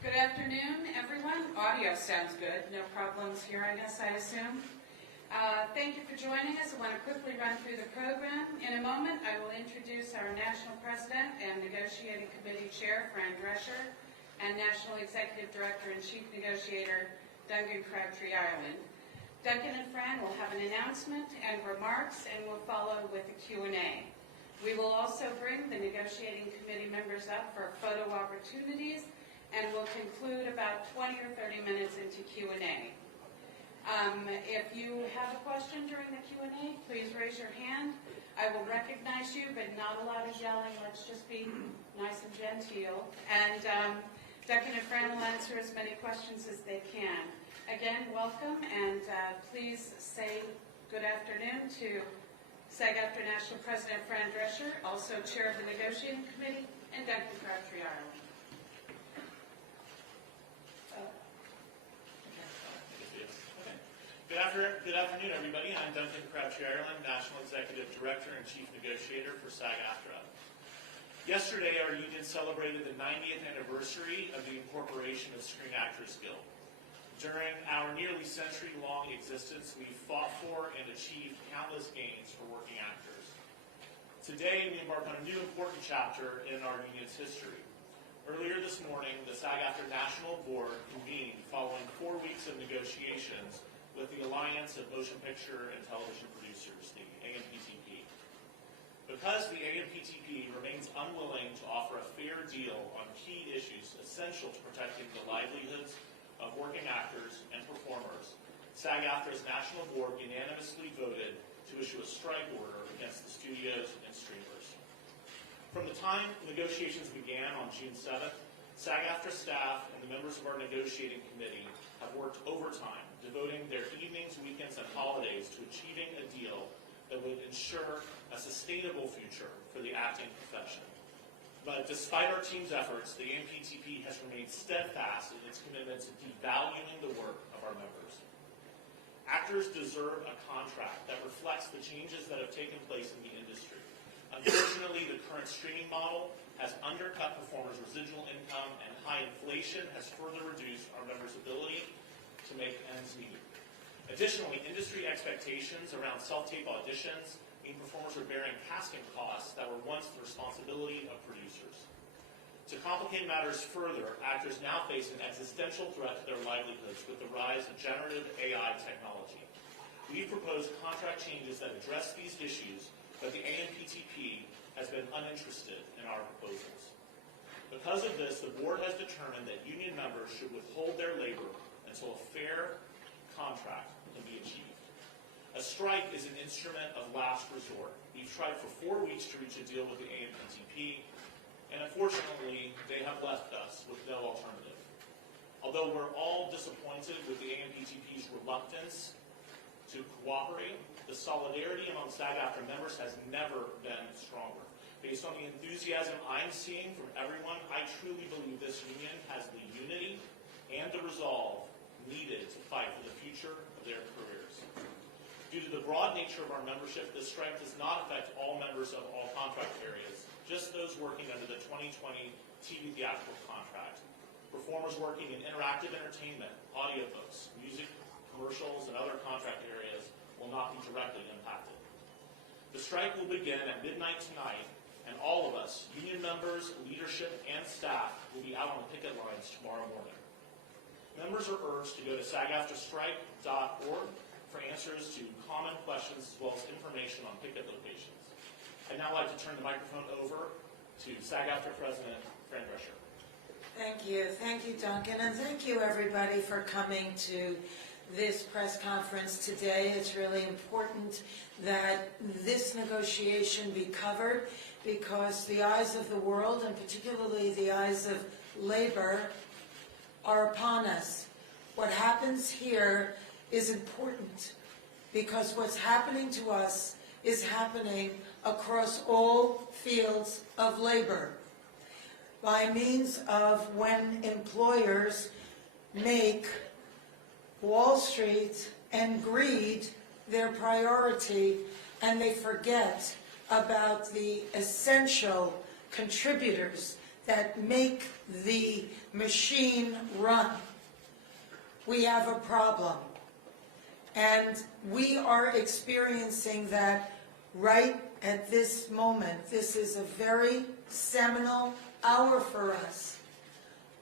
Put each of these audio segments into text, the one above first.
Good afternoon, everyone. Audio sounds good. No problems hearing us, I assume. Thank you for joining us. I want to quickly run through the program. In a moment, I will introduce our National President and Negotiating Committee Chair, Fran Drescher, and National Executive Director and Chief Negotiator, Duncan Crabtree Ireland. Duncan and Fran will have an announcement and remarks, and we'll follow with a Q&A. We will also bring the negotiating committee members up for photo opportunities, and we'll conclude about 20 or 30 minutes into Q&A. If you have a question during the Q&A, please raise your hand. I will recognize you, but not a lot of yelling. Let's just be nice and genteel. And Duncan and Fran will answer as many questions as they can. Again, welcome, and please say good afternoon to SAG-AFTRA National President Fran Drescher, also Chair of the Negotiating Committee, and Duncan Crabtree Ireland. Good afternoon, everybody. I'm Duncan Crabtree Ireland, National Executive Director and Chief Negotiator for SAG-AFTRA. Yesterday, our union celebrated the 90th anniversary of the incorporation of Screen Actors Guild. During our nearly century-long existence, we fought for and achieved countless gains for working actors. Today, we embark on a new important chapter in our union's history. Earlier this morning, the SAG-AFTRA National Board convened following 4 weeks of negotiations with the Alliance of Motion Picture and Television Producers, the AMPTP. Because the AMPTP remains unwilling to offer a fair deal on key issues essential to protecting the livelihoods of working actors and performers, SAG-AFTRA's National Board unanimously voted to issue a strike order against the studios and streamers. From the time negotiations began on June 7th, SAG-AFTRA staff and the members of our negotiating committee have worked overtime, devoting their evenings, weekends, and holidays to achieving a deal that would ensure a sustainable future for the acting profession. But despite our team's efforts, the AMPTP has remained steadfast in its commitment to devaluing the work of our members. Actors deserve a contract that reflects the changes that have taken place in the industry. Unfortunately, the current streaming model has undercut performers' residual income, and high inflation has further reduced our members' ability to make ends meet. Additionally, industry expectations around self-tape auditions mean performers are bearing casting costs that were once the responsibility of producers. To complicate matters further, actors now face an existential threat to their livelihoods with the rise of generative AI technology. We've proposed contract changes that address these issues, but the AMPTP has been uninterested in our proposals. Because of this, the board has determined that union members should withhold their labor until a fair contract can be achieved. A strike is an instrument of last resort. We've tried for 4 weeks to reach a deal with the AMPTP, and unfortunately, they have left us with no alternative. Although we're all disappointed with the AMPTP's reluctance to cooperate, the solidarity among SAG-AFTRA members has never been stronger. Based on the enthusiasm I'm seeing from everyone, I truly believe this union has the unity and the resolve needed to fight for the future of their careers. Due to the broad nature of our membership, this strike does not affect all members of all contract areas, just those working under the 2020 TV theatrical contract. Performers working in interactive entertainment, audiobooks, music, commercials, and other contract areas will not be directly impacted. The strike will begin at midnight tonight, and all of us, union members, leadership, and staff, will be out on the picket lines tomorrow morning. Members are urged to go to sagaftrastrike.org for answers to common questions as well as information on picket locations. I'd now like to turn the microphone over to SAG-AFTRA President Fran Drescher. Thank you. Thank you, Duncan. And thank you, everybody, for coming to this press conference today. It's really important that this negotiation be covered because the eyes of the world, and particularly the eyes of labor, are upon us. What happens here is important because what's happening to us is happening across all fields of labor by means of when employers make Wall Street and greed their priority and they forget about the essential contributors that make the machine run, we have a problem. And we are experiencing that right at this moment. This is a very seminal hour for us.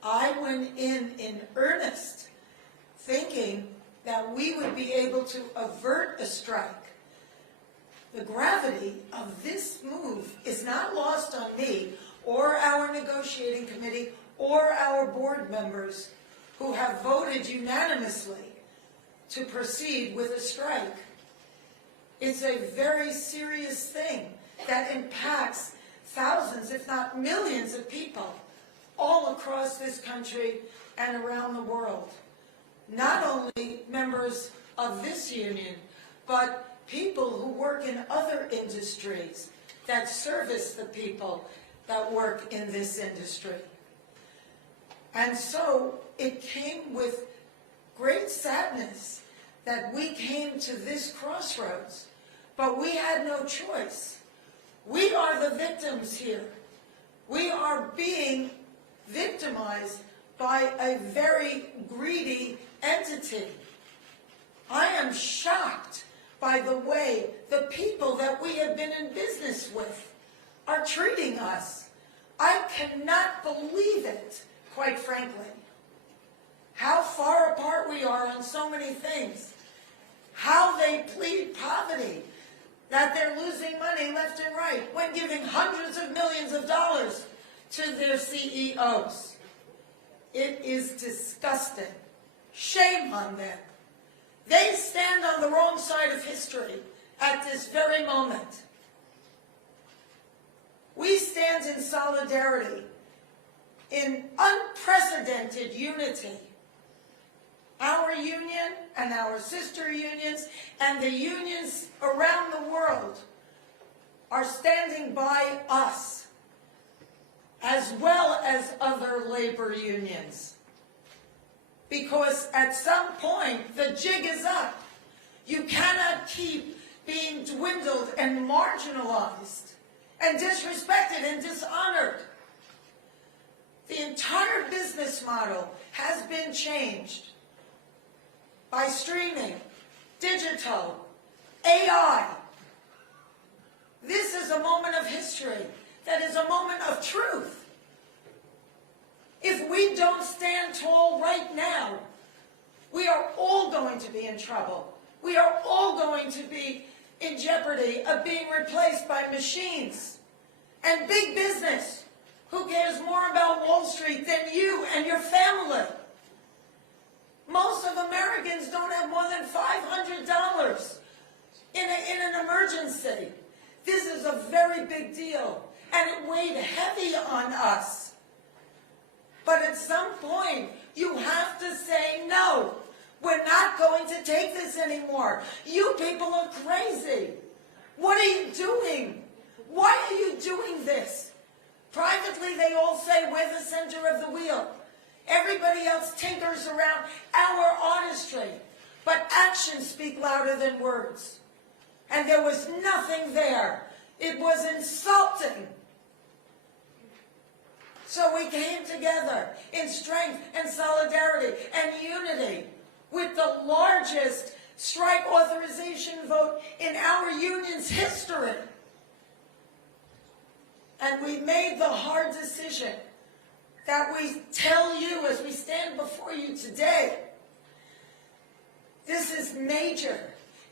I went in earnest, thinking that we would be able to avert a strike. The gravity of this move is not lost on me or our negotiating committee or our board members who have voted unanimously to proceed with a strike. It's a very serious thing that impacts thousands, if not millions of people all across this country and around the world. Not only members of this union, but people who work in other industries that service the people that work in this industry. And so it came with great sadness that we came to this crossroads, but we had no choice. We are the victims here. We are being victimized by a very greedy entity. I am shocked by the way the people that we have been in business with are treating us. I cannot believe it, quite frankly. How far apart we are on so many things. How they plead poverty, that they're losing money left and right when giving hundreds of millions of dollars to their CEOs. It is disgusting. Shame on them. They stand on the wrong side of history at this very moment. We stand in solidarity, in unprecedented unity. Our union and our sister unions and the unions around the world are standing by us, as well as other labor unions. Because at some point, the jig is up. You cannot keep being dwindled and marginalized and disrespected and dishonored. The entire business model has been changed by streaming, digital, AI. This is a moment of history that is a moment of truth. If we don't stand tall right now, we are all going to be in trouble. We are all going to be in jeopardy of being replaced by machines and big business, who cares more about Wall Street than you and your family. Most of Americans don't have more than $500 in an emergency. This is a very big deal, and it weighed heavy on us. But at some point, you have to say, no, we're not going to take this anymore. You people are crazy. What are you doing? Why are you doing this? Privately, they all say we're the center of the wheel. Everybody else tinkers around our artistry. But actions speak louder than words. And there was nothing there. It was insulting. So we came together in strength and solidarity and unity with the largest strike authorization vote in our union's history. And we made the hard decision that we tell you as we stand before you today. This is major.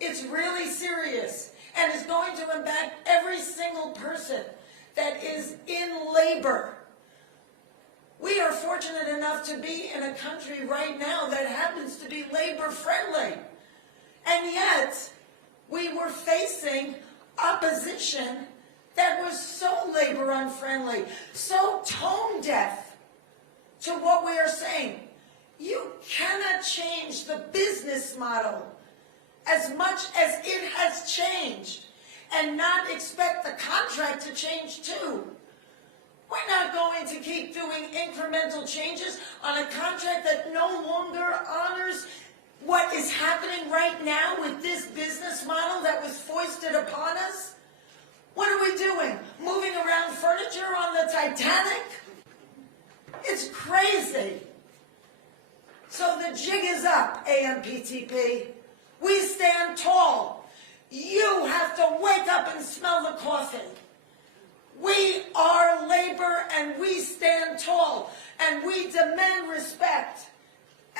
It's really serious, and it's going to impact every single person that is in labor. We are fortunate enough to be in a country right now that happens to be labor-friendly. And yet, we were facing opposition that was so labor-unfriendly, so tone-deaf to what we are saying. You cannot change the business model as much as it has changed and not expect the contract to change too. We're not going to keep doing incremental changes on a contract that no longer honors what is happening right now with this business model that was foisted upon us. What are we doing? Moving around furniture on the Titanic? crazy. So the jig is up, AMPTP. We stand tall. You have to wake up and smell the coffee. We are labor and we stand tall and we demand respect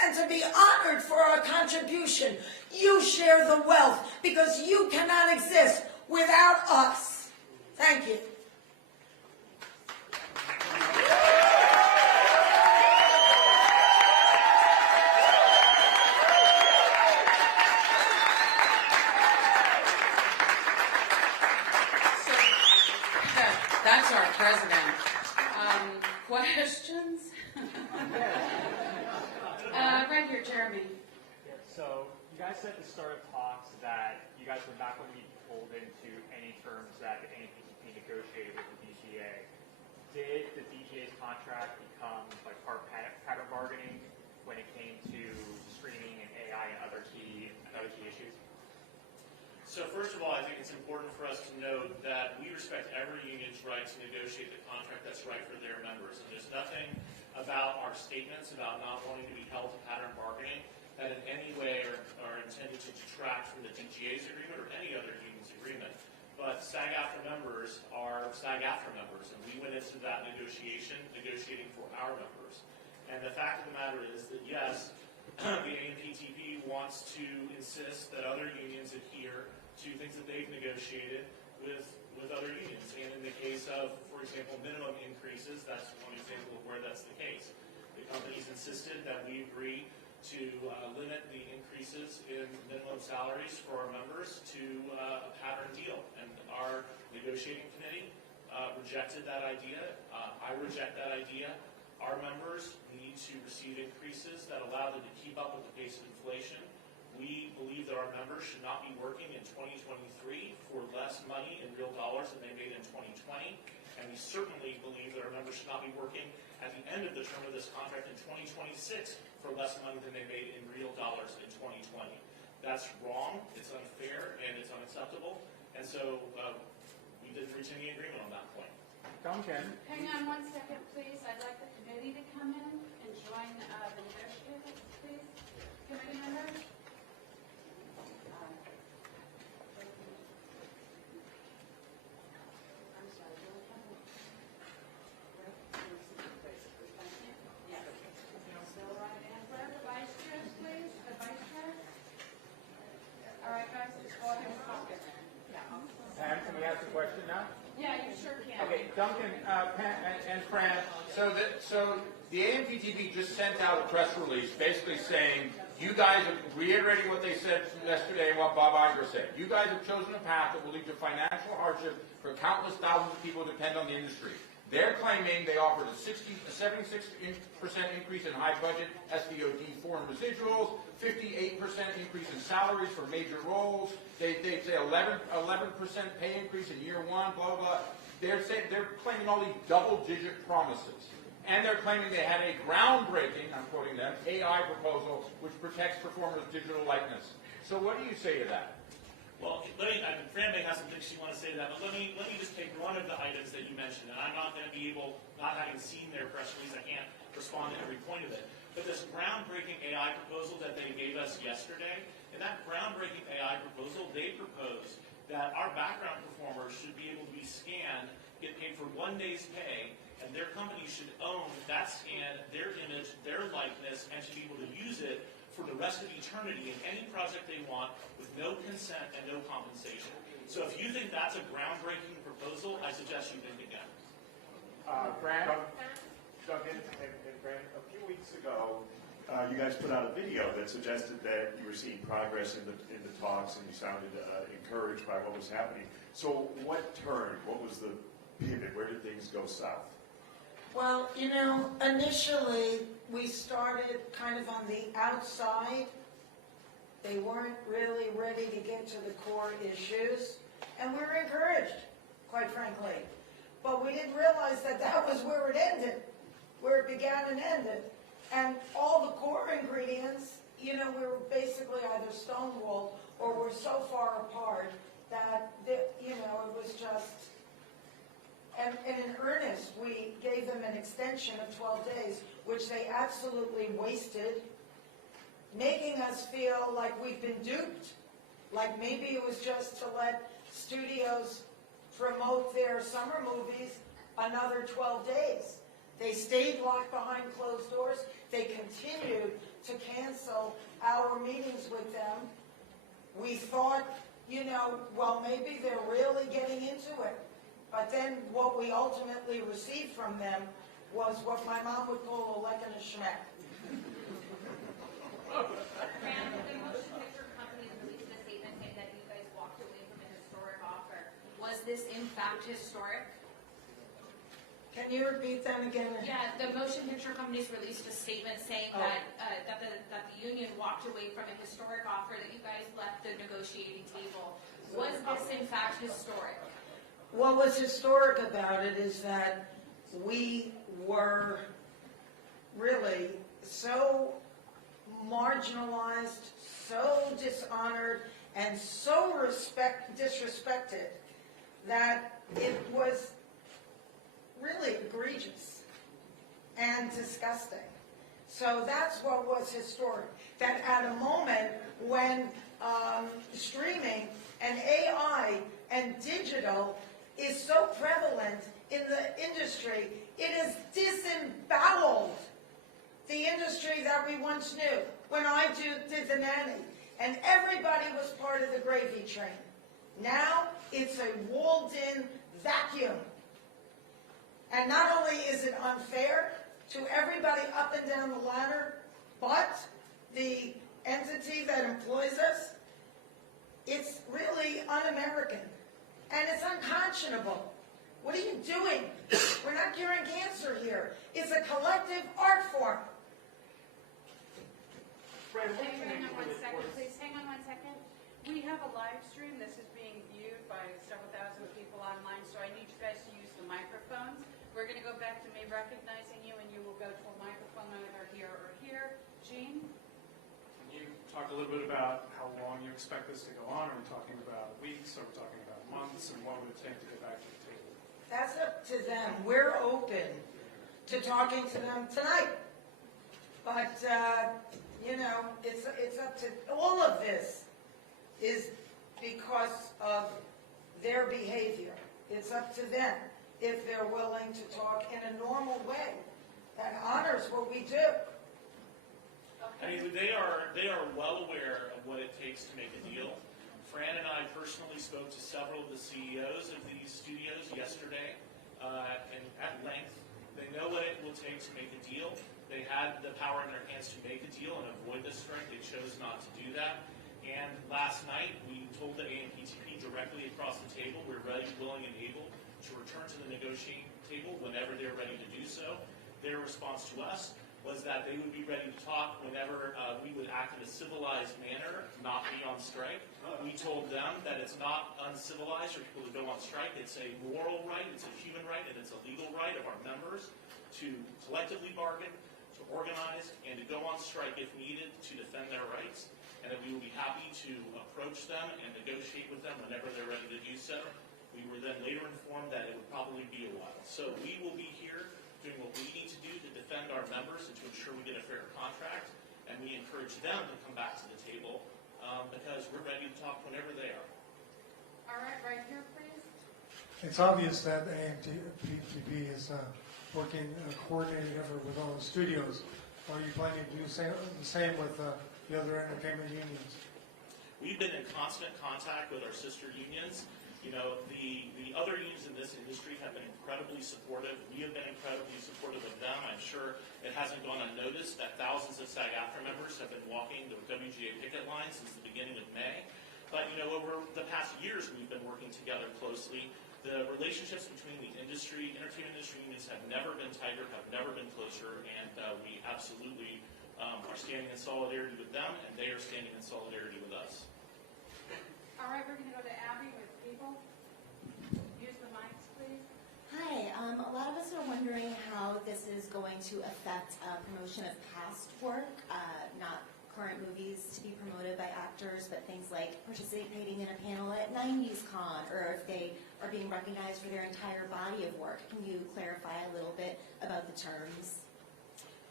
and to be honored for our contribution. You share the wealth because you cannot exist without us. Thank you. That's our president. Questions? Right here, Jeremy. Yeah, so you guys said at the start of talks that you guys were not going to be pulled into any terms that the NPTP negotiated with the DGA. Did the DGA's contract become like part pattern bargaining when it came to streaming and AI and other key issues? So first of all, I think it's important for us to note that we respect every union's right to negotiate the contract that's right for their members. And there's nothing about our statements about not wanting to be held to pattern bargaining that in any way are intended to detract from the DGA's agreement or any other union's agreement. But SAG-AFTRA members are SAG-AFTRA members, and we went into that negotiating for our members. And the fact of the matter is that yes, the AMPTP wants to insist that other unions adhere to things that they've negotiated with other unions. And in the case of, for example, minimum increases, that's one example of where that's the case. The companies insisted that we agree to limit the increases in minimum salaries for our members to a pattern deal. And our negotiating committee rejected that idea. I reject that idea. Our members need to receive increases that allow them to keep up with the pace of inflation. We believe that our members should not be working in 2023 for less money in real dollars than they made in 2020. And we certainly believe that our members should not be working at the end of the term of this contract in 2026 for less money than they made in real dollars in 2020. That's wrong, it's unfair, and it's unacceptable. And so we didn't reach any agreement on that point. Duncan. Hang on one second, please. I'd like the committee to come in and join the negotiators, please. Committee members? I'm sorry, yeah. Still right in. Where are the vice chairs, please? The vice chair? All right, guys, just go ahead and talk. Pam, can we ask a question now? Yeah, you sure can. Okay, Duncan, Pam, and Fran, so the AMPTP just sent out a press release basically saying, you guys are reiterating what they said yesterday and what Bob Iger said. You guys have chosen a path that will lead to financial hardship for countless thousands of people who depend on the industry. They're claiming they offered a 76% increase in high-budget SVOD foreign residuals, 58% increase in salaries for major roles. They say 11% pay increase in year one, blah, blah, blah. They're claiming all these double-digit promises. And they're claiming they had a groundbreaking, I'm quoting them, AI proposal which protects performers' digital likeness. So what do you say to that? Well, Fran may have some things she wants to say to that, but let me just take one of the items that you mentioned, and I'm not going to be able, not having seen their press release, I can't respond to every point of it. But this groundbreaking AI proposal that they gave us yesterday, in that groundbreaking AI proposal, they proposed that our background performers should be able to be scanned, get paid for 1 day's pay, and their company should own that scan, their image, their likeness, and should be able to use it for the rest of eternity in any project they want with no consent and no compensation. So if you think that's a groundbreaking proposal, I suggest you think again. Fran? Duncan and Fran, a few weeks ago, you guys put out a video that suggested that you were seeing progress in the talks and you sounded encouraged by what was happening. So what turned? What was the pivot? Where did things go south? Well, you know, initially we started kind of on the outside. They weren't really ready to get to the core issues, and we were encouraged, quite frankly. But we didn't realize that that was where it ended, where it began and ended. And all the core ingredients, you know, we were basically either stonewalled or were so far apart that, you know, it was just And in earnest, we gave them an extension of 12 days, which they absolutely wasted, making us feel like we've been duped. Like maybe it was just to let studios promote their summer movies another 12 days. They stayed locked behind closed doors. They continued to cancel our meetings with them. We thought, well, maybe they're really getting into it. But then what we ultimately received from them was what my mom would call a lick and a schmeck. Fran, the motion picture company released a statement saying that you guys walked away from a historic offer. Was this in fact historic? Can you repeat that again? Yeah, the motion picture companies released a statement saying Oh. that the union walked away from a historic offer, that you guys left the negotiating table. Was this in fact historic? What was historic about it is that we were really so marginalized, so dishonored, and so disrespected that it was really egregious and disgusting. So that's what was historic. That at a moment when streaming and AI and digital is so prevalent in the industry, it has disemboweled the industry that we once knew. When I did The Nanny, and everybody was part of the gravy train. Now it's a walled-in vacuum. And not only is it unfair to everybody up and down the ladder, but the entity that employs us, it's really un-American. And it's unconscionable. What are you doing? We're not curing cancer here. It's a collective art form. Hang on one second, please. Hang on one second. We have a live stream. This is being viewed by several thousand people online, so I need you guys to use the microphones. We're going to go back to me recognizing you, and you will go to a microphone either here or here. Jean? Can you talk a little bit about how long you expect this to go on? Are we talking about weeks? Are we talking about months? And what would it take to get back to the table? That's up to them. We're open to talking to them tonight. But, it's up to, all of this is because of their behavior. It's up to them if they're willing to talk in a normal way that honors what we do. I mean, they are well aware of what it takes to make a deal. Fran and I personally spoke to several of the CEOs of these studios yesterday, and at length. They know what it will take to make a deal. They had the power in their hands to make a deal and avoid the strike. They chose not to do that. And last night, we told the AMPTP directly across the table, we're ready, willing, and able to return to the negotiating table whenever they're ready to do so. Their response to us was that they would be ready to talk whenever we would act in a civilized manner, not be on strike. We told them that it's not uncivilized for people to go on strike. It's a moral right, it's a human right, and it's a legal right of our members to collectively bargain, to organize, and to go on strike if needed to defend their rights. And that we will be happy to approach them and negotiate with them whenever they're ready to do so. We were then later informed that it would probably be a while. So we will be here doing what we need to do to defend our members and to ensure we get a fair contract. And we encourage them to come back to the table because we're ready to talk whenever they are. All right, right here, please. It's obvious that AMPTP is working a coordinated effort with all the studios. Are you planning to do the same with the other entertainment unions? We've been in constant contact with our sister unions. You know, the other unions in this industry have been incredibly supportive. We have been incredibly supportive of them. I'm sure it hasn't gone unnoticed that thousands of SAG-AFTRA members have been walking the WGA picket line since the beginning of May. But, you know, over the past years, we've been working together closely. The relationships between the entertainment industry unions have never been tighter, have never been closer, and we absolutely are standing in solidarity with them, and they are standing in solidarity with us. All right, we're going to go to Abby with people. Use the mics, please. Hi, a lot of us are wondering how this is going to affect promotion of past work, not current movies to be promoted by actors, but things like participating in a panel at 90s Con, or if they are being recognized for their entire body of work. Can you clarify a little bit about the terms?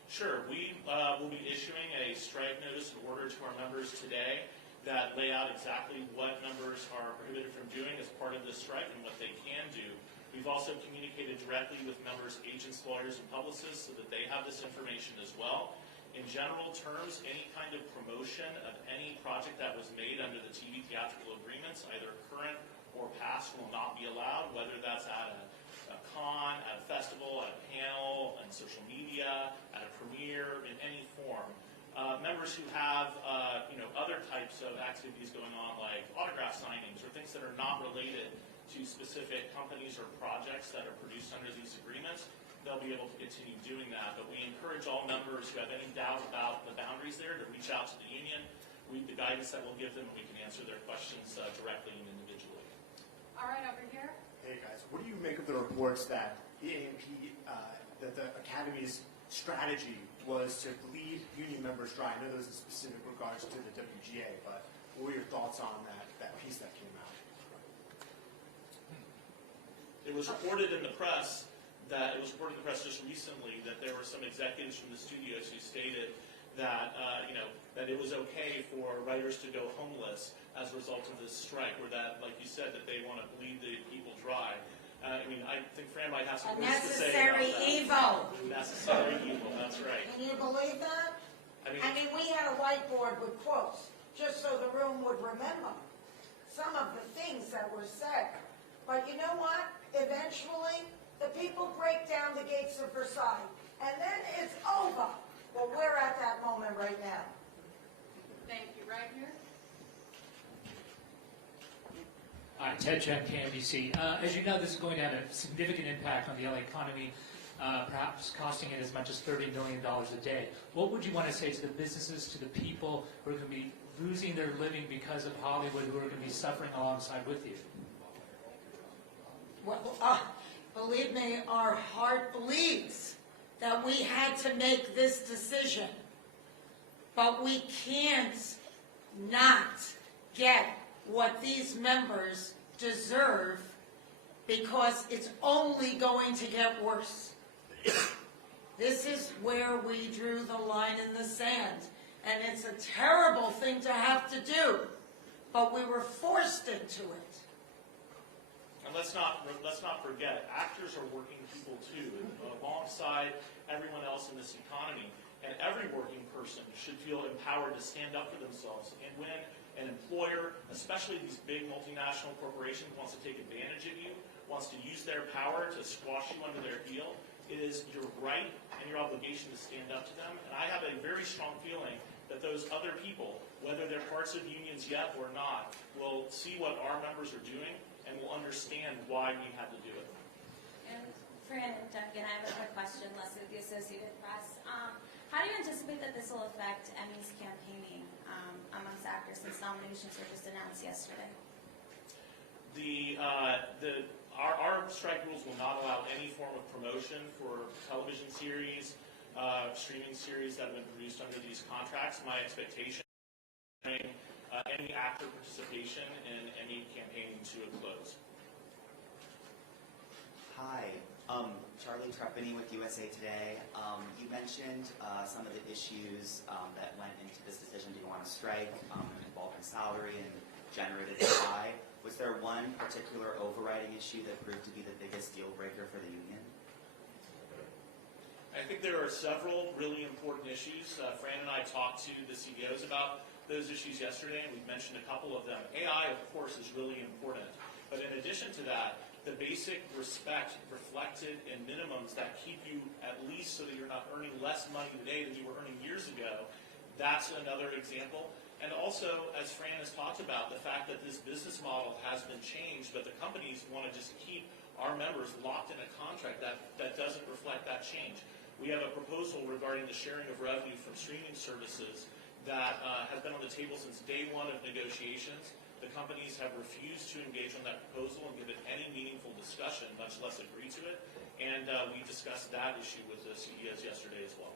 Sure. We will be issuing a strike notice and order to our members today that lay out exactly what members are prohibited from doing as part of this strike and what they can do. We've also communicated directly with members, agents, lawyers, and publicists so that they have this information as well. In general terms, any kind of promotion of any project that was made under the TV theatrical agreements, either current or past, will not be allowed, whether that's at a con, at a festival, at a panel, on social media, at a premiere, in any form. Members who have other types of activities going on, like autograph signings or things that are not related to specific companies or projects that are produced under these agreements, they'll be able to continue doing that. But we encourage all members who have any doubt about the boundaries there to reach out to the union, read the guidance that we'll give them, and we can answer their questions directly and individually. All right, over here. Hey guys, what do you make of the reports that the AMP, that the Academy's strategy was to bleed union members dry? I know those in specific regards to the WGA, but what were your thoughts on that piece that came out? It was reported in the press just recently that there were some executives from the studios who stated that that it was okay for writers to go homeless as a result of this strike, or that, like you said, that they want to bleed the people dry. I think Fran might have some words to say about that. Necessary evil. Necessary evil, that's right. Can you believe that? I mean, We had a whiteboard with quotes, just so the room would remember some of the things that were said. But you know what? Eventually, the people break down the gates of Versailles, and then it's over. Well, we're at that moment right now. Thank you. Right here. Hi, Ted Chen, KMBC. As you know, this is going to have a significant impact on the LA economy, perhaps costing it as much as $30 million a day. What would you want to say to the businesses, to the people who are going to be losing their living because of Hollywood, who are going to be suffering alongside with you? Well, believe me, our heart bleeds that we had to make this decision. But we can't not get what these members deserve, because it's only going to get worse. This is where we drew the line in the sand, and it's a terrible thing to have to do, but we were forced into it. And let's not forget, actors are working people too, alongside everyone else in this economy. And every working person should feel empowered to stand up for themselves. And when an employer, especially these big multinational corporations, wants to take advantage of you, wants to use their power to squash you under their heel, it is your right and your obligation to stand up to them. And I have a very strong feeling that those other people, whether they're parts of unions yet or not, will see what our members are doing and will understand why we had to do it. And Fran and Duncan, I have a quick question, Leslie, the Associated Press. How do you anticipate that this will affect Emmy's campaigning amongst actors, since nominations were just announced yesterday? Our strike rules will not allow any form of promotion for television series, streaming series that have been produced under these contracts. My expectation is to bring any actor participation in Emmy campaigning to a close. Hi, Charlie Trepani with USA Today. You mentioned some of the issues that went into this decision. Do you want to strike, involving salary and generated AI? Was there one particular overriding issue that proved to be the biggest deal breaker for the union? I think there are several really important issues. Fran and I talked to the CEOs about those issues yesterday, and we've mentioned a couple of them. AI, of course, is really important. But in addition to that, the basic respect reflected in minimums that keep you at least so that you're not earning less money today than you were earning years ago, that's another example. And also, as Fran has talked about, the fact that this business model has been changed, but the companies want to just keep our members locked in a contract that doesn't reflect that change. We have a proposal regarding the sharing of revenue from streaming services that has been on the table since day one of negotiations. The companies have refused to engage on that proposal and give it any meaningful discussion, much less agree to it. And we discussed that issue with the CEOs yesterday as well.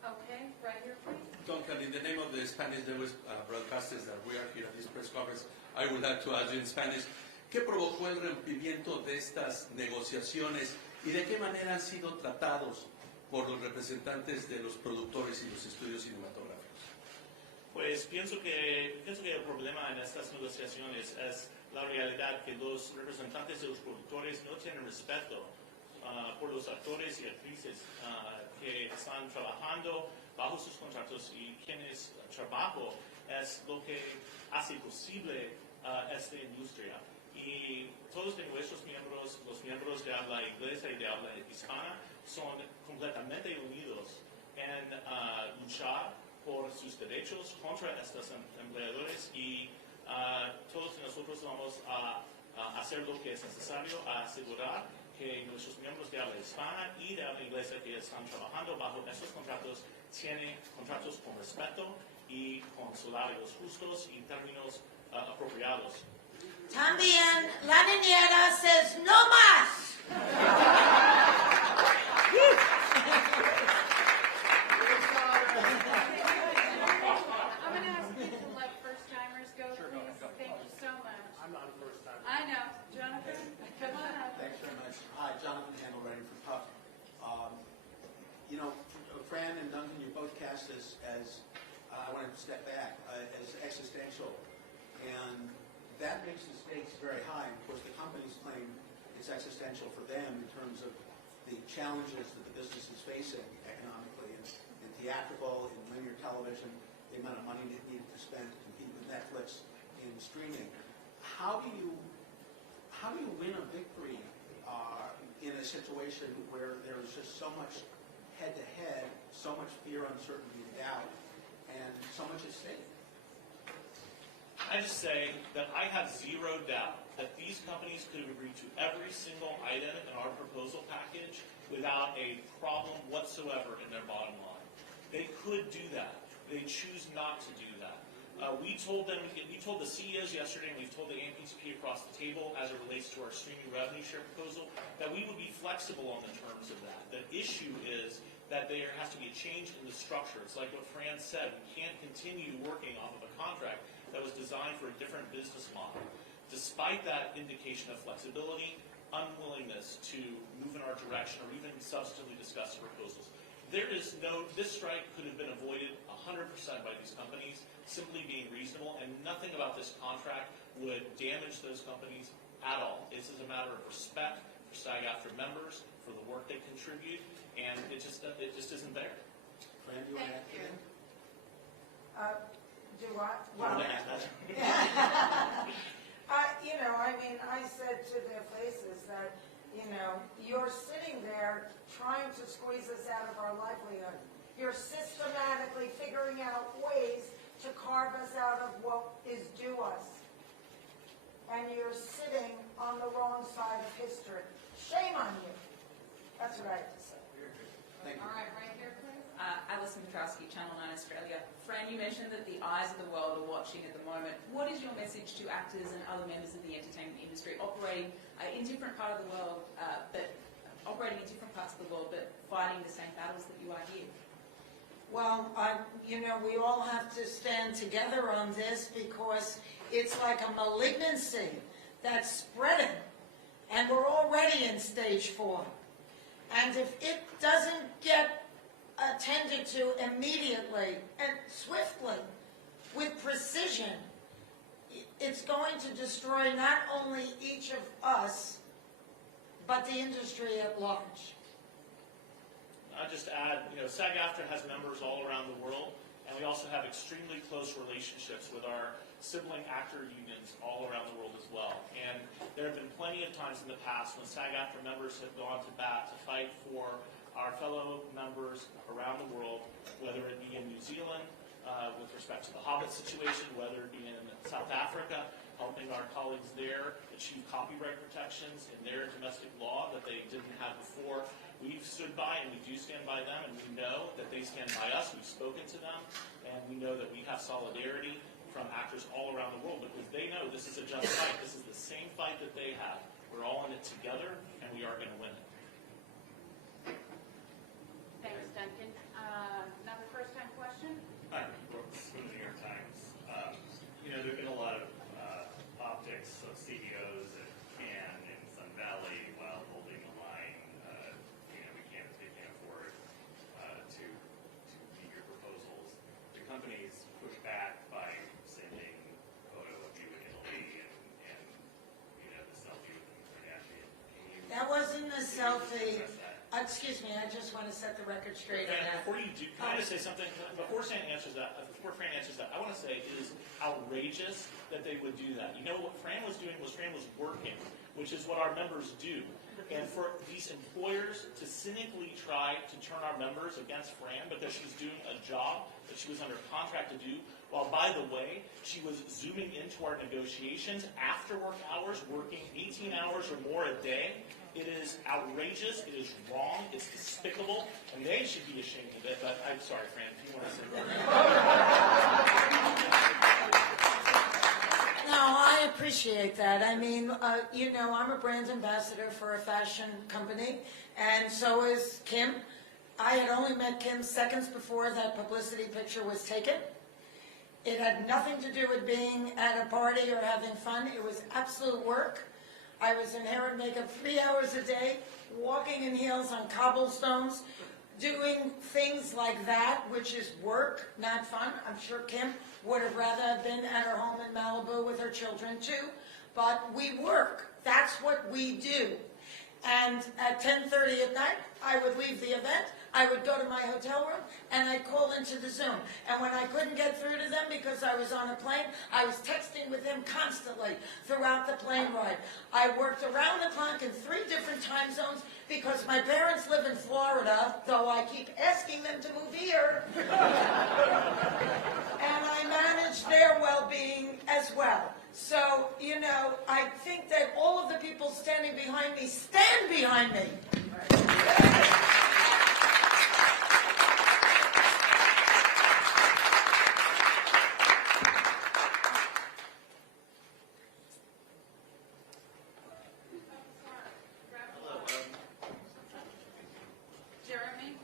Okay, right here, please. Duncan, in the name of the Spanish language broadcasters that we are here at this press conference, I would like to ask you in Spanish, ¿qué provocó el rompimiento de estas negociaciones y de qué manera han sido tratados por los representantes de los productores y los estudios cinematográficos? Pues pienso que el problema en estas negociaciones es la realidad que los representantes de los productores no tienen respeto por los actores y actrices que están trabajando bajo sus contratos y quienes trabajo es lo que hace posible esta industria. Y todos de nuestros miembros, los miembros de habla inglesa y de habla hispana, son completamente unidos en luchar por sus derechos contra estos empleadores y todos nosotros vamos a hacer lo que es necesario a asegurar que nuestros miembros de habla hispana y de habla inglesa que están trabajando bajo estos contratos tienen contratos con respeto y con salarios justos y términos apropiados. También la niñera says no más. I'm going to ask you to let first-timers go, please. Thank you so much. I'm not a first time. I know. Jonathan, come on up. Thanks very much. Hi, Jonathan Handel, writing for Puff. You know, Fran and Duncan, you both cast as I want to step back, as existential. And that makes the stakes very high. And of course, the companies claim it's existential for them in terms of the challenges that the business is facing economically in theatrical, in linear television, the amount of money they needed to spend to compete with Netflix in streaming. How do you win a victory in a situation where there's just so much head-to-head, so much fear, uncertainty, doubt, and so much at stake? I just say that I have zero doubt that these companies could agree to every single item in our proposal package without a problem whatsoever in their bottom line. They could do that. They choose not to do that. We told the CEOs yesterday, and we've told the AMPTP across the table as it relates to our streaming revenue share proposal, that we would be flexible on the terms of that. The issue is that there has to be a change in the structure. It's like what Fran said, we can't continue working off of a contract that was designed for a different business model. Despite that indication of flexibility, unwillingness to move in our direction or even substantively discuss the proposals. This strike could have been avoided 100% by these companies simply being reasonable, and nothing about this contract would damage those companies at all. This is a matter of respect for SAG-AFTRA members, for the work they contribute, and it just isn't there. Fran, do you want to add to that? Do I? You Well, want to add that? I said to their faces that, you're sitting there trying to squeeze us out of our livelihood. You're systematically figuring out ways to carve us out of what is due us. And you're sitting on the wrong side of history. Shame on you. That's what I have to say. Thank you. All right, right here, please. Alison Petrowski, Channel 9 Australia. Fran, you mentioned that the eyes of the world are watching at the moment. What is your message to actors and other members of the entertainment industry operating in different parts of the world, but fighting the same battles that you are here? Well, we all have to stand together on this because it's like a malignancy that's spreading, and we're already in stage 4. And if it doesn't get attended to immediately and swiftly, with precision, it's going to destroy not only each of us, but the industry at large. I'll just add, SAG-AFTRA has members all around the world, and we also have extremely close relationships with our sibling actor unions all around the world as well. And there have been plenty of times in the past when SAG-AFTRA members have gone to bat to fight for our fellow members around the world, whether it be in New Zealand with respect to the Hobbit situation, whether it be in South Africa, helping our colleagues there achieve copyright protections in their domestic law that they didn't have before. We've stood by and we do stand by them, and we know that they stand by us. We've spoken to them, and we know that we have solidarity from actors all around the world because they know this is a just fight. This is the same fight that they have. We're all in it together, and we are going to win it. Thanks, Duncan. Another first-time question? Hi, excuse me, I just want to set the record straight on Fran, that. before you do, can I just say something? Before Fran answers that, I want to say it is outrageous that they would do that. You know what Fran was doing was Fran was working, which is what our members do. And for these employers to cynically try to turn our members against Fran because she's doing a job that she was under contract to do, while, by the way, she was zooming into our negotiations after work hours, working 18 hours or more a day. It is outrageous, it is wrong, it's despicable, and they should be ashamed of it, but I'm sorry, Fran, if you want to say that. No, I appreciate that. I mean, you know, I'm a brand ambassador for a fashion company, and so is Kim. I had only met Kim seconds before that publicity picture was taken. It had nothing to do with being at a party or having fun. It was absolute work. I was in hair and makeup 3 hours a day, walking in heels on cobblestones, doing things like that, which is work, not fun. I'm sure Kim would have rather have been at her home in Malibu with her children too, but we work. That's what we do. And at 10:30 at night, I would leave the event, I would go to my hotel room, and I'd call into the Zoom. And when I couldn't get through to them because I was on a plane, I was texting with them constantly throughout the plane ride. I worked around the clock in 3 different time zones because my parents live in Florida, though I keep asking them to move here. And I managed their well-being as well. So, you know, I think that all of the people standing behind me stand behind me. Jeremy?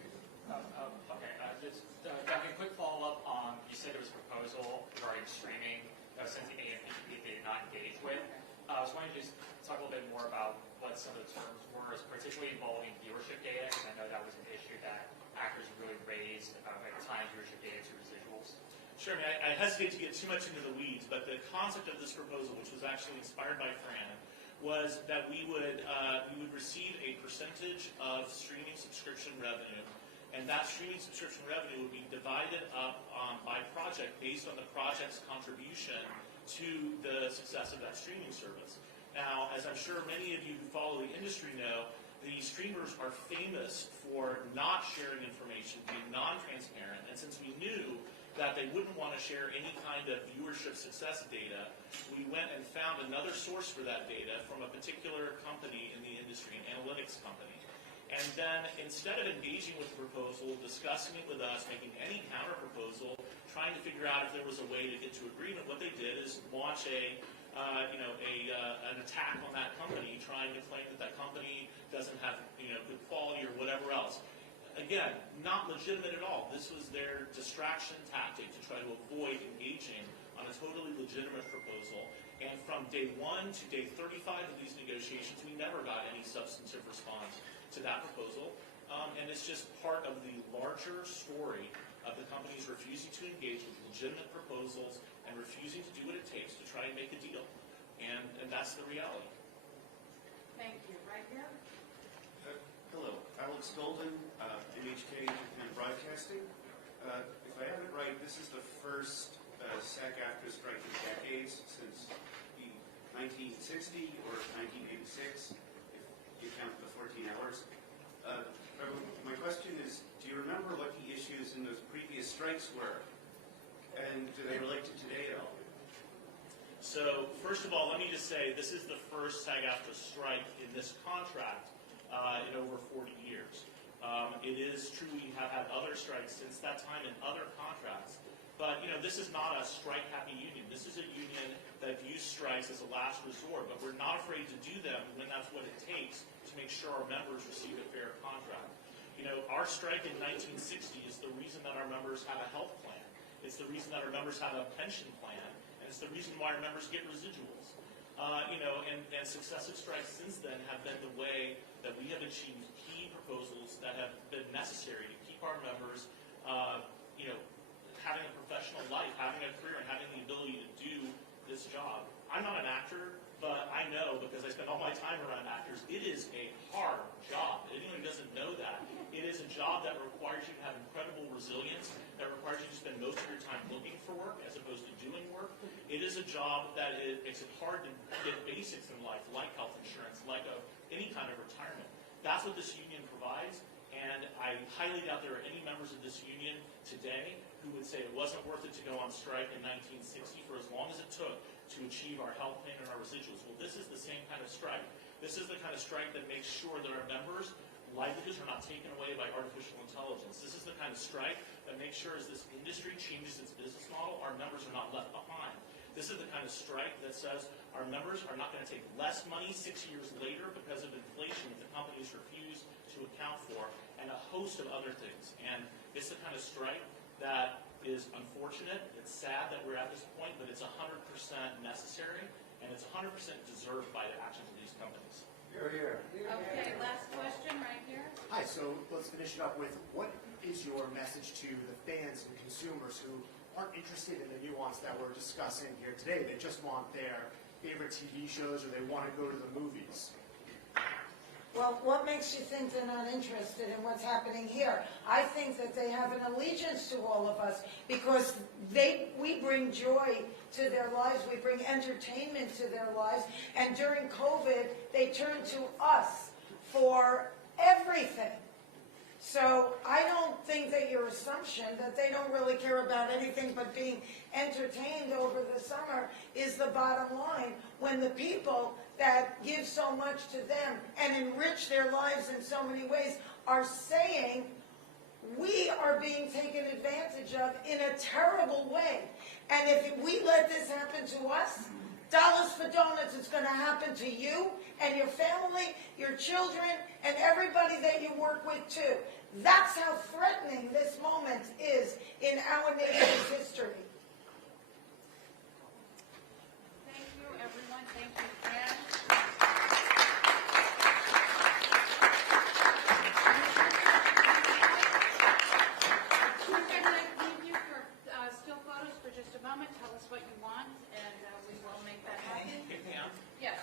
Just Duncan, quick follow-up on, you said there was a proposal regarding streaming since the AMPTP did not engage with. I was wondering just talk a little bit more about what some of the terms were, particularly involving viewership data, because I know that was an issue that actors really raised about tying viewership data to residuals. Sure, I mean, I hesitate to get too much into the weeds, but the concept of this proposal, which was actually inspired by Fran, was that we would receive a percentage of streaming subscription revenue, and that streaming subscription revenue would be divided up by project based on the project's contribution to the success of that streaming service. Now, as I'm sure many of you who follow the industry know, the streamers are famous for not sharing information, being non-transparent, and since we knew that they wouldn't want to share any kind of viewership success data, we went and found another source for that data from a particular company in the industry, an analytics company. And then instead of engaging with the proposal, discussing it with us, making any counter-proposal, trying to figure out if there was a way to get to agreement, what they did is launch an attack on that company, trying to claim that that company doesn't have good quality or whatever else. Again, not legitimate at all. This was their distraction tactic to try to avoid engaging on a totally legitimate proposal. And from day 1 to day 35 of these negotiations, we never got any substantive response to that proposal. And it's just part of the larger story of the companies refusing to engage with legitimate proposals and refusing to do what it takes to try and make a deal. And that's the reality. Thank you. Right here? Hello, Alex Golden, MHK Japan Broadcasting. If I have it right, this is the first SAG-AFTRA strike in decades since 1960 or 1986, if you count the 14 hours. My question is, do you remember what the issues in those previous strikes were? And do they relate to today at all? So, first of all, let me just say this is the first SAG-AFTRA strike in this contract in over 40 years. It is true we have had other strikes since that time in other contracts, but this is not a strike-happy union. This is a union that views strikes as a last resort, but we're not afraid to do them when that's what it takes to make sure our members receive a fair contract. Our strike in 1960 is the reason that our members have a health plan. It's the reason that our members have a pension plan, and it's the reason why our members get residuals. And successive strikes since then have been the way that we have achieved key proposals that have been necessary to keep our members, having a professional life, having a career, and having the ability to do this job. I'm not an actor, but I know, because I spend all my time around actors, it is a hard job. Anyone who doesn't know that is a job that makes it hard to get basics in life, like health insurance, like any kind of retirement. That's what this union provides, and I highly doubt there are any members of this union today who would say it wasn't worth it to go on strike in 1960 for as long as it took to achieve our health plan and our residuals. Well, this is the same kind of strike. This is the kind of strike that makes sure that our members' livelihoods are not taken away by artificial intelligence. This is the kind of strike that makes sure as this industry changes its business model, our members are not left behind. This is the kind of strike that says our members are not going to take less money 6 years later because of inflation that the companies refuse to account for, and a host of other things. And it's the kind of strike that is unfortunate. It's sad that we're at this point, but it's 100% necessary, and it's 100% deserved by the actions of these companies. Here. Okay, last question right here. Hi, so let's finish it up with, what is your message to the fans and consumers who aren't interested in the nuance that we're discussing here today? They just want their favorite TV shows, or they want to go to the movies. Well, what makes you think they're not interested in what's happening here? I think that they have an allegiance to all of us because we bring joy to their lives, we bring entertainment to their lives, and during COVID, they turned to us for everything. So I don't think that your assumption that they don't really care about anything but being entertained over the summer is the bottom line, when the people that give so much to them and enrich their lives in so many ways are saying we are being taken advantage of in a terrible way. And if we let this happen to us, dollars for donuts, it's going to happen to you and your family, your children, and everybody that you work with too. That's how threatening this moment is in our nation's history. Thank you, everyone. Thank you, Fran. We're going to leave you for still photos for just a moment. Tell us what you want, and we will make that happen. Yes.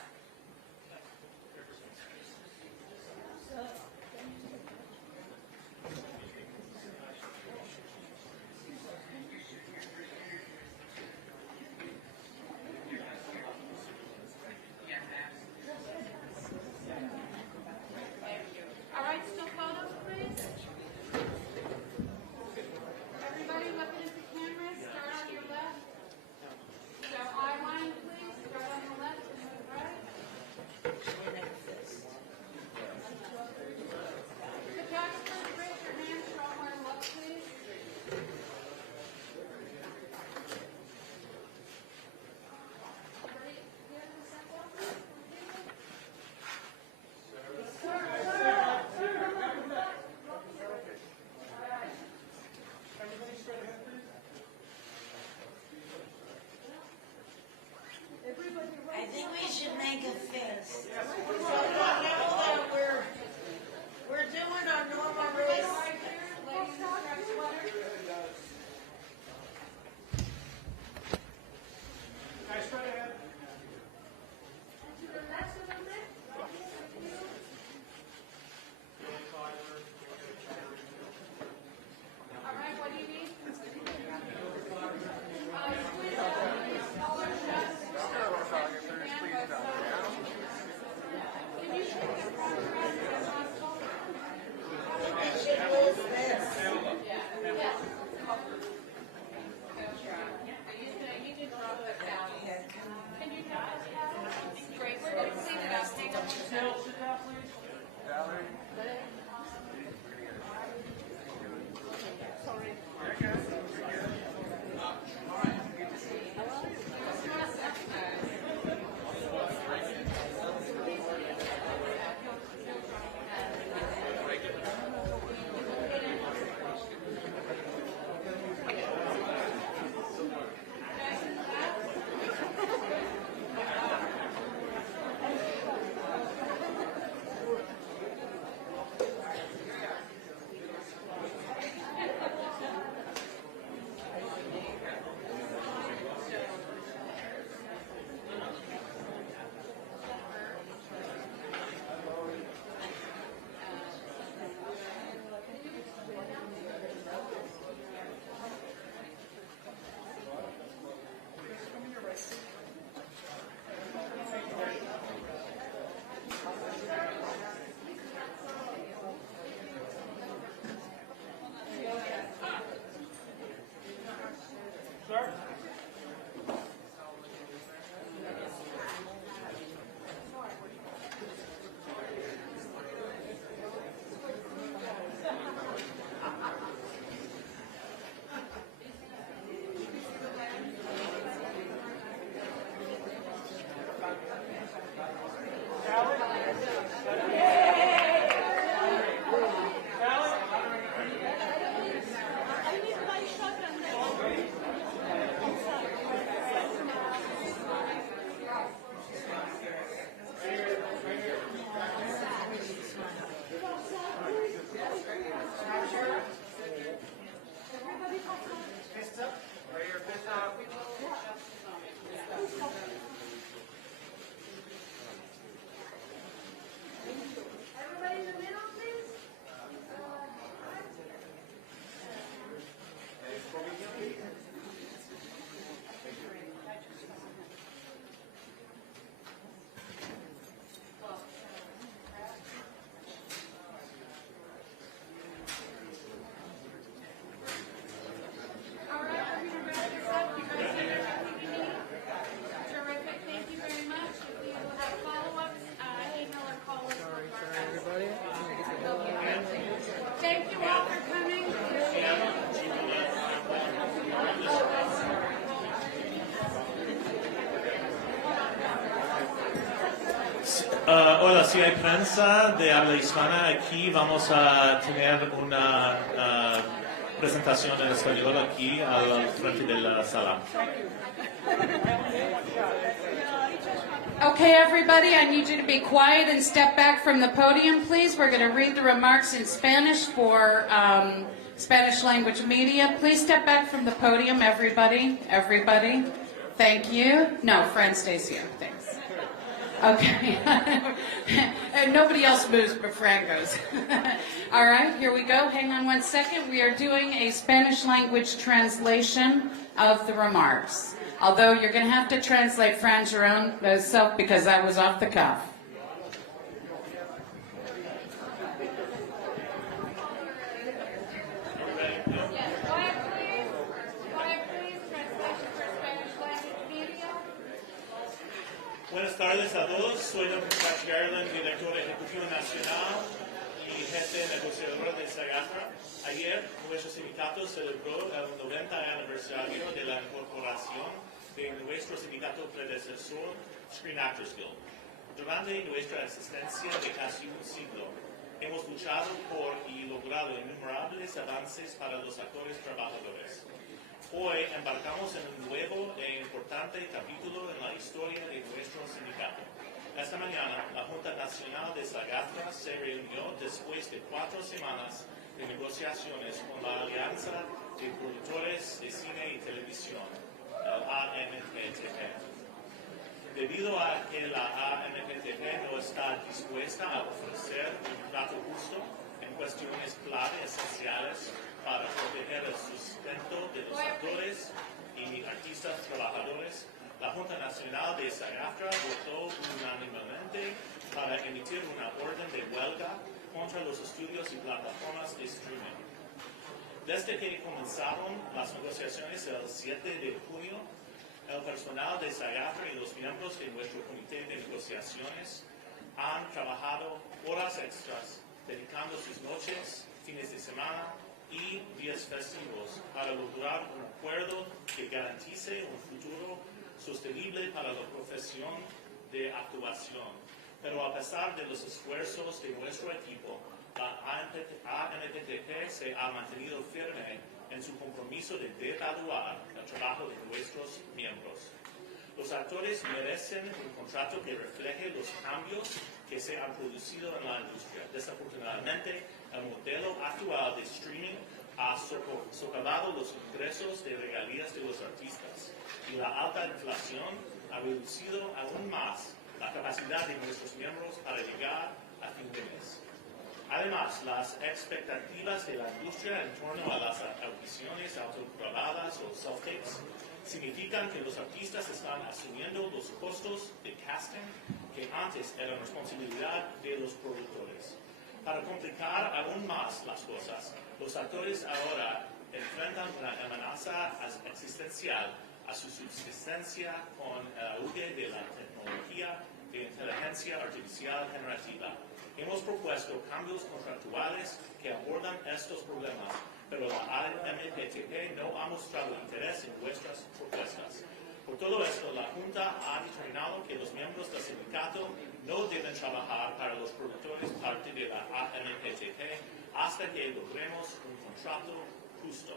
si hay prensa de habla hispana aquí, vamos a tener una presentación en español aquí al frente de la sala. Okay, everybody, I need you to be quiet and step back from the podium, please. We're going to read the remarks in Spanish for Spanish language media. Please step back from the podium, everybody. Everybody. Thank you. No, Fran stays here. Thanks. Okay. And nobody else moves, but Fran goes. All right, here we go. Hang on one second. We are doing a Spanish language translation of the remarks. Although you're going to have to translate Fran your own self because that was off the cuff. Buenas tardes a todos. Soy Dr. Crash Garland, director ejecutivo nacional y jefe negociador de SAG-AFTRA. Ayer, nuestro sindicato celebró el 90 aniversario de la incorporación de nuestro sindicato predecesor, Screenwriters Guild. Durante nuestra existencia de casi un siglo, hemos luchado por y logrado innumerables avances para los actores trabajadores. Hoy embarcamos en un nuevo e importante capítulo en la historia de nuestro sindicato. Esta mañana, la Junta Nacional de SAG-AFTRA se reunió después de 4 semanas de negociaciones con la Alianza de Productores de Cine y Televisión, el AMPTP. Debido a que la AMPTP no está dispuesta a ofrecer un trato justo en cuestiones clave esenciales para proteger el sustento de los actores y artistas trabajadores, la Junta Nacional de SAG-AFTRA votó unánimemente para emitir una orden de huelga contra los estudios y plataformas de streaming. Desde que comenzaron las negociaciones el 7 de junio, el personal de SAG-AFTRA y los miembros de nuestro comité de negociaciones han trabajado horas extras, dedicando sus noches, fines de semana y días festivos para lograr un acuerdo que garantice un futuro sostenible para la profesión de actuación. Pero a pesar de los esfuerzos de nuestro equipo, la AMPTP se ha mantenido firme en su compromiso de devaluar el trabajo de nuestros miembros. Los actores merecen un contrato que refleje los cambios que se han producido en la industria. Desafortunadamente, el modelo actual de streaming ha socavado los ingresos de regalías de los artistas y la alta inflación ha reducido aún más la capacidad de nuestros miembros para llegar a fin de mes. Además, las expectativas de la industria en torno a las audiciones autograbadas o self-tapes significan que los artistas están asumiendo los costos de casting que antes eran responsabilidad de los productores. Para complicar aún más las cosas, los actores ahora enfrentan una amenaza existencial a su subsistencia con el auge de la tecnología de inteligencia artificial generativa. Hemos propuesto cambios contractuales que abordan estos problemas, pero la AMPTP no ha mostrado interés en nuestras propuestas. Por todo esto, la Junta ha determinado que los miembros del sindicato no deben trabajar para los productores parte de la AMPTP hasta que logremos un contrato justo.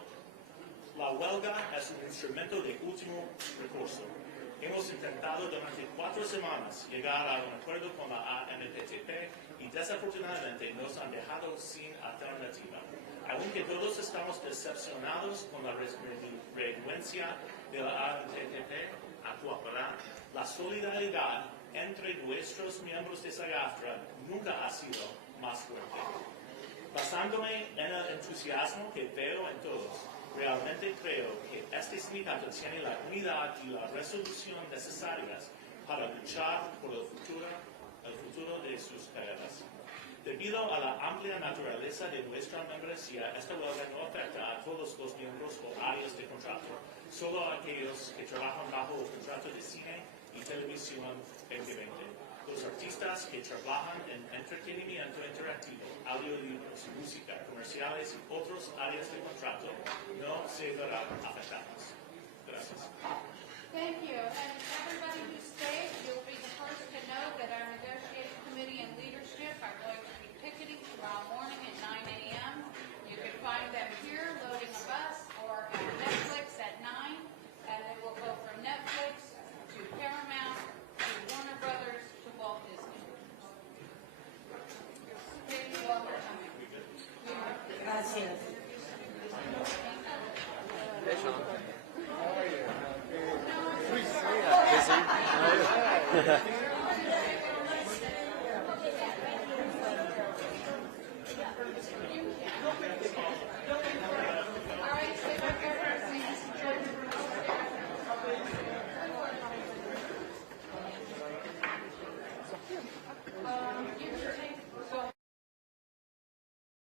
La huelga es un instrumento de último recurso. Hemos intentado durante 4 semanas llegar a un acuerdo con la AMPTP y desafortunadamente nos han dejado sin alternativa. Aunque todos estamos decepcionados con la renuencia de la AMPTP a cooperar, la solidaridad entre nuestros miembros de SAG-AFTRA nunca ha sido más fuerte. Basándome en el entusiasmo que veo en todos, realmente creo que este sindicato tiene la unidad y la resolución necesarias para luchar por el futuro de sus carreras. Debido a la amplia naturaleza de nuestra membresía, esta huelga no afecta a todos los miembros o áreas de contrato, solo a aquellos que trabajan bajo el contrato de cine y televisión 2020. Los artistas que trabajan en entretenimiento interactivo, audiolibros, música, comerciales y otras áreas de contrato no se verán afectados. Gracias. Thank you. And everybody who stayed, you'll be the first to know that our negotiating committee and leadership are going to be picketing tomorrow morning at 9 a.m. You can find them here loading a bus or at Netflix at 9, and it will go from Netflix to Paramount to Warner Brothers to Walt Disney. Thank you all for coming. Gracias. Hey, Sean. How are you? Busy?